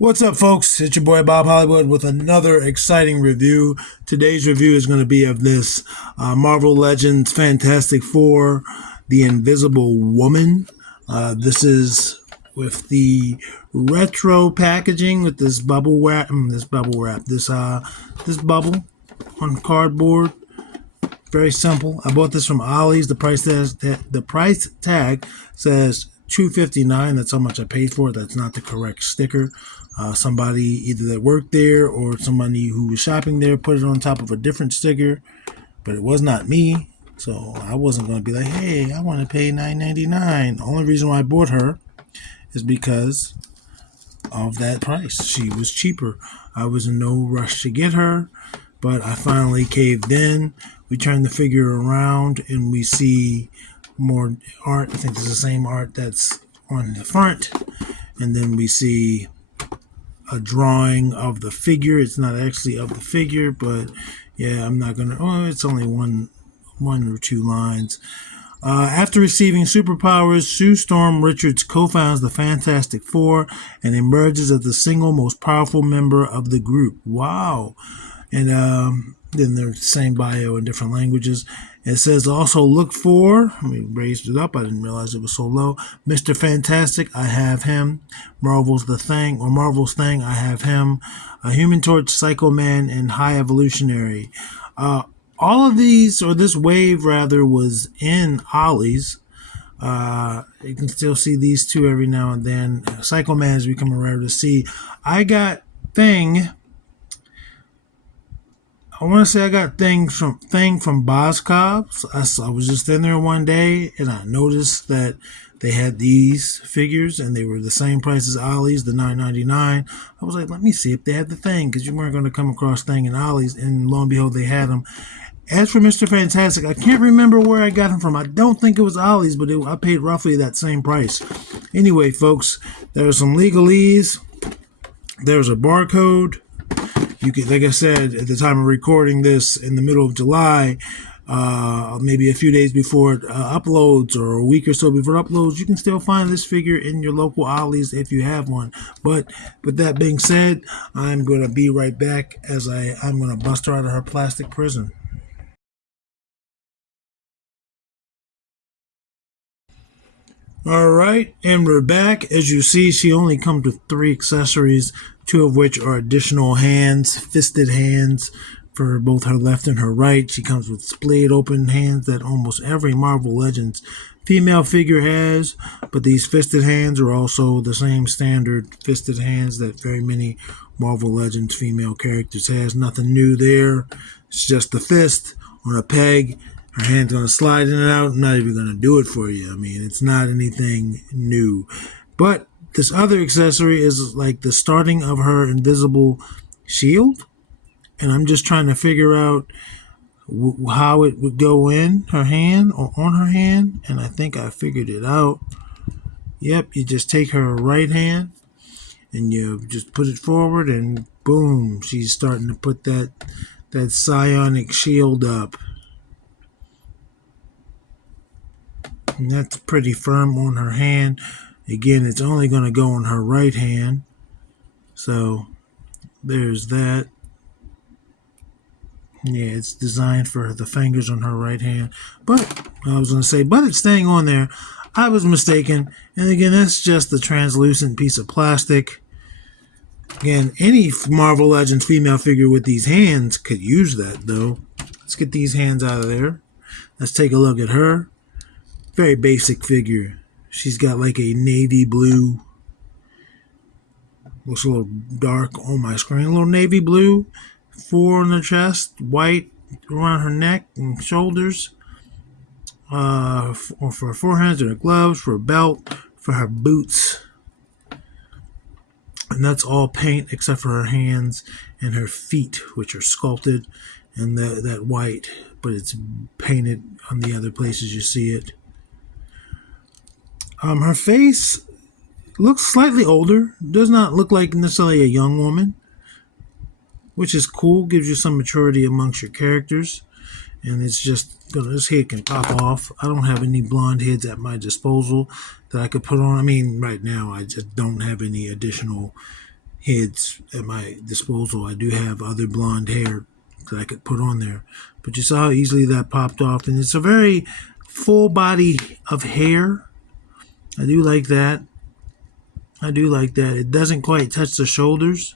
What's up, folks? It's your boy Bob Hollywood with another exciting review. Today's review is going to be of this Marvel Legends Fantastic Four, The Invisible Woman. This is with the retro packaging with this bubble wrap, this bubble on cardboard. Very simple. I bought this from Ollie's. The price tag says $2.59. That's how much I paid for it. That's not the correct sticker. Somebody either that worked there or somebody who was shopping there put it on top of a different sticker, but it was not me. So I wasn't going to be like, hey, I want to pay $9.99. The only reason why I bought her is because of that price. She was cheaper. I was in no rush to get her, but I finally caved in. We turn the figure around and we see more art. I think it's the same art that's on the front. And then we see a drawing of the figure. It's not actually of the figure, but yeah, I'm not gonna. Oh, it's only one or two lines. After receiving superpowers, Sue Storm Richards co-founds the Fantastic Four and emerges as the single most powerful member of the group. Wow! And then the same bio in different languages. It says also look for, let me raise it up, I didn't realize it was so low. Mr. Fantastic, I have him. Marvel's Thing, I have him. A Human Torch, Psycho Man, and High Evolutionary. All of these, or this wave rather, was in Ollie's. You can still see these two every now and then. Psycho Man is becoming rare to see. I got Thing. I want to say I got Thing from Boz Cobbs. I was just in there one day and I noticed that they had these figures and they were the same price as Ollie's, the $9.99. I was like, let me see if they had the Thing, because you weren't going to come across Thing in Ollie's, and lo and behold, they had them. As for Mr. Fantastic, I can't remember where I got him from. I don't think it was Ollie's, but I paid roughly that same price. Anyway, folks, there are some legalese. There's a barcode. You can, like I said, at the time of recording this in the middle of July, maybe a few days before it uploads or a week or so before it uploads, you can still find this figure in your local Ollie's if you have one. But with that being said, I'm going to be right back as I'm going to bust her out of her plastic prison. All right, and we're back. As you see, she only comes with 3 accessories, 2 of which are additional hands, fisted hands for both her left and her right. She comes with splayed open hands that almost every Marvel Legends female figure has, but these fisted hands are also the same standard fisted hands that very many Marvel Legends female characters has. Nothing new there. It's just the fist on a peg. Her hand's going to slide in and out. I'm not even going to do it for you. I mean, it's not anything new. But this other accessory is like the starting of her invisible shield. And I'm just trying to figure out how it would go in her hand or on her hand. And I think I figured it out. Yep, you just take her right hand and you just put it forward and boom, she's starting to put that psionic shield up. And that's pretty firm on her hand. Again, it's only going to go on her right hand. So there's that. Yeah, it's designed for the fingers on her right hand. But I was going to say, but it's staying on there. I was mistaken. And again, that's just the translucent piece of plastic. Again, any Marvel Legends female figure with these hands could use that, though. Let's get these hands out of there. Let's take a look at her. Very basic figure. She's got like a navy blue. Looks a little dark on my screen. A little navy blue. 4 on the chest. White around her neck and shoulders. For her forehands and her gloves. For her belt. For her boots. And that's all paint except for her hands and her feet, which are sculpted. And that white. But it's painted on the other places you see it. Her face looks slightly older. Does not look like necessarily a young woman, which is cool. Gives you some maturity amongst your characters. And it's just, this head can pop off. I don't have any blonde heads at my disposal that I could put on. I mean, right now I just don't have any additional heads at my disposal. I do have other blonde hair that I could put on there. But you saw how easily that popped off. And it's a very full body of hair. I do like that. I do like that. It doesn't quite touch the shoulders.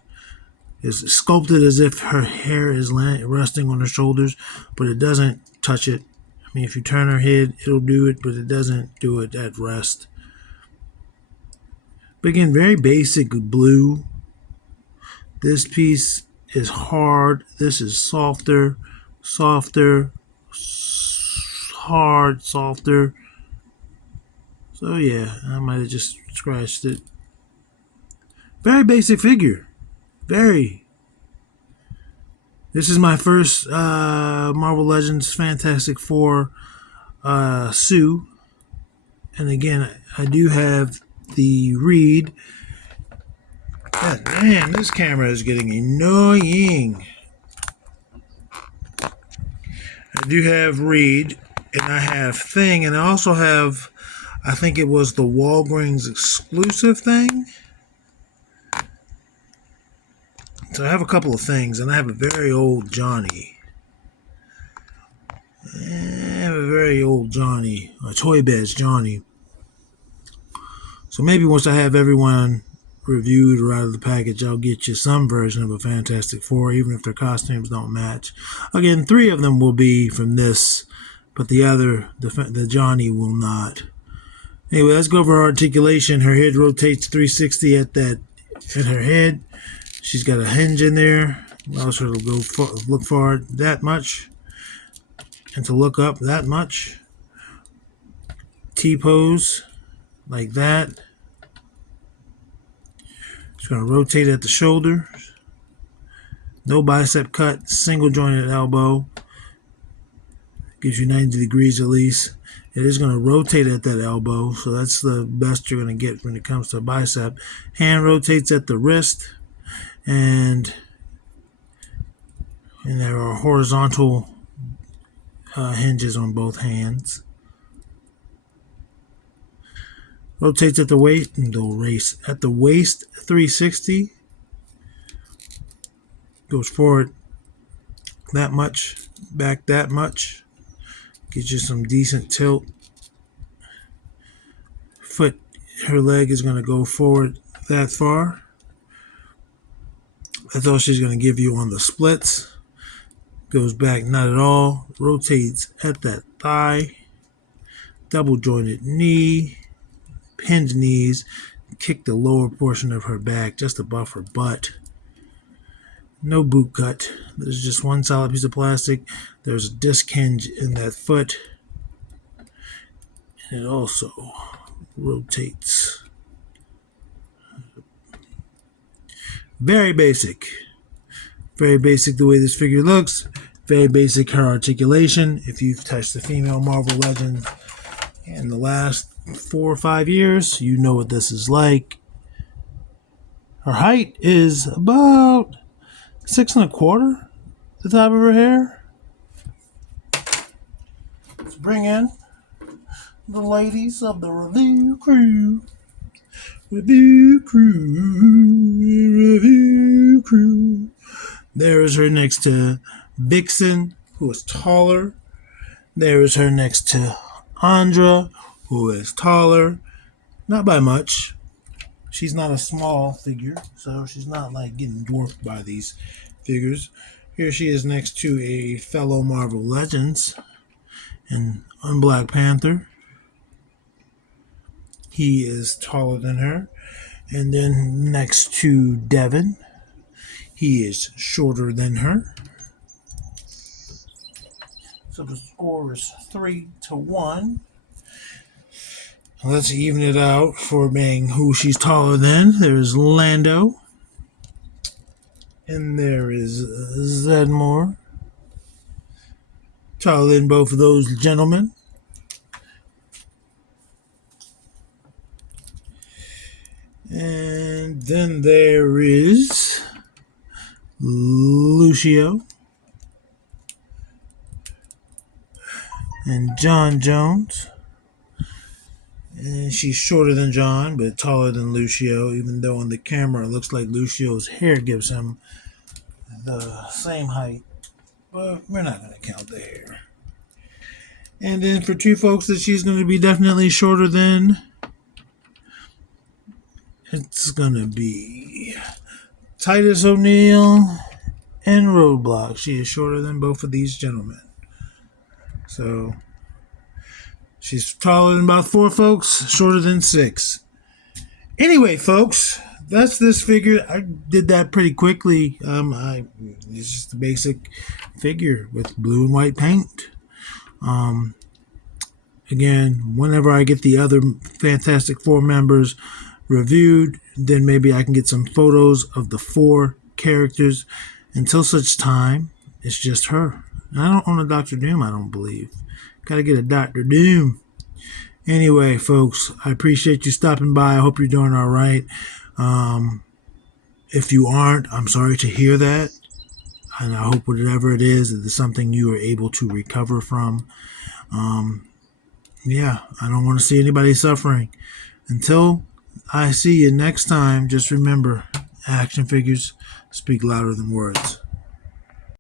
It's sculpted as if her hair is resting on her shoulders, but it doesn't touch it. I mean, if you turn her head, it'll do it, but it doesn't do it at rest. But again, very basic blue. This piece is hard. This is softer, hard, softer. So yeah, I might have just scratched it. Very basic figure. Very. This is my first Marvel Legends Fantastic Four Sue. And again, I do have the Reed. God damn, this camera is getting annoying. I do have Reed, and I have Thing, and I also have, I think it was the Walgreens exclusive thing. So I have a couple of things, and I have a very old Johnny. I have a very old Johnny, a Toy Biz Johnny. So maybe once I have everyone reviewed or out of the package, I'll get you some version of a Fantastic Four, even if their costumes don't match. Again, 3 of them will be from this, but the other, the Johnny, will not. Anyway, let's go over her articulation. Her head rotates 360 at her head. She's got a hinge in there. Allows her to look forward that much and to look up that much. T-pose like that. She's going to rotate at the shoulder. No bicep cut, single jointed elbow. Gives you 90 degrees at least. It is going to rotate at that elbow, so that's the best you're going to get when it comes to a bicep. Hand rotates at the wrist. And there are horizontal hinges on both hands. Rotates at the waist, and they'll race at the waist 360. Goes forward that much, back that much. Gives you some decent tilt. Her leg is going to go forward that far. That's all she's going to give you on the splits. Goes back, not at all. Rotates at that thigh. Double jointed knee. Pinned knees. Kick the lower portion of her back just above her butt. No boot cut. There's just one solid piece of plastic. There's a disc hinge in that foot. And it also rotates. Very basic. Very basic the way this figure looks. Very basic her articulation. If you've touched the female Marvel Legends in the last 4 or 5 years, you know what this is like. Her height is about 6 1/4. The top of her hair. Let's bring in the ladies of the review crew. Review crew. There is her next to Vixen, who is taller. There is her next to Andra, who is taller. Not by much. She's not a small figure, so she's not like getting dwarfed by these figures. Here she is next to a fellow Marvel Legends and Black Panther. He is taller than her. And then next to Devin, he is shorter than her. So the score is 3-1. Let's even it out for being who she's taller than. There's Lando. And there is Zedmore. Taller than both of those gentlemen. And then there is Lucio and John Jones. And she's shorter than John, but taller than Lucio, even though on the camera it looks like Lucio's hair gives him the same height. But we're not going to count the hair. And then for two folks that she's going to be definitely shorter than, it's going to be Titus O'Neil and Roadblock. She is shorter than both of these gentlemen. So she's taller than about 4 folks, shorter than 6. Anyway, folks, that's this figure. I did that pretty quickly. It's just a basic figure with blue and white paint. Again, whenever I get the other Fantastic Four members reviewed, then maybe I can get some photos of the 4 characters. Until such time, it's just her. And I don't own a Dr. Doom, I don't believe. Gotta get a Dr. Doom. Anyway, folks, I appreciate you stopping by. I hope you're doing all right. If you aren't, I'm sorry to hear that. And I hope whatever it is something you are able to recover from. Yeah, I don't want to see anybody suffering. Until I see you next time, just remember, action figures speak louder than words.